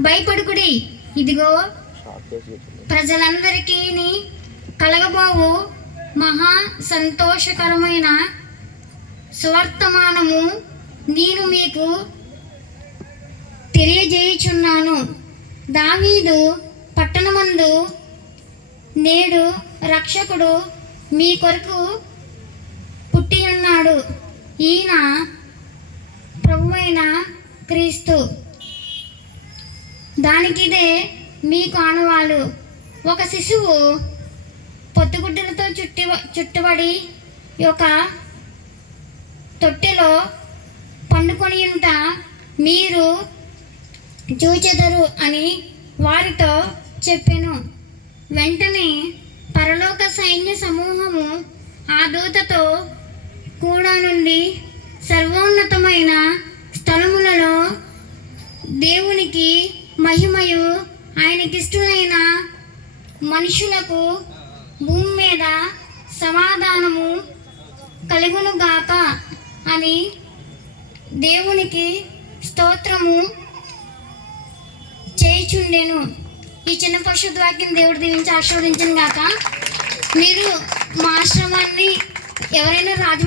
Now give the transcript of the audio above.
భయపడుకుడి. ఇదిగో ప్రజలందరికీ కలగబోవు మహా సంతోషకరమైన సువర్తమానము నేను మీకు తెలియజేయుచున్నాను. దావీదు పట్టణమందు నేడు రక్షకుడు మీ కొరకు పుట్టి ఉన్నాడు ఈయన ప్రభువైన క్రీస్తు. దానికిదే మీకు ఆనవాలు ఒక శిశువు పొత్తుగుడ్డలతో చుట్టి చుట్టుబడి ఒక తొట్టెలో పండుకొని ఉంట మీరు చూచెదరు అని వారితో చెప్పెను. వెంటనే పరలోక సైన్య సమూహము ఆ దూతతో కూడా నుండి సర్వోన్నతమైన స్థలములలో దేవునికి మహిమయు ఆయనకిష్టమైన మనుషులకు భూమి మీద సమాధానము కలుగునుగాక అని దేవునికి స్తోత్రము చేయుచుండెను. ఈ చిన్న పరిశుద్ధ వాక్యం దేవుడు దీవించి ఆశీర్వదించను గాక మీరు మా ఆశ్రమాన్ని ఎవరైనా రాజమండ్రి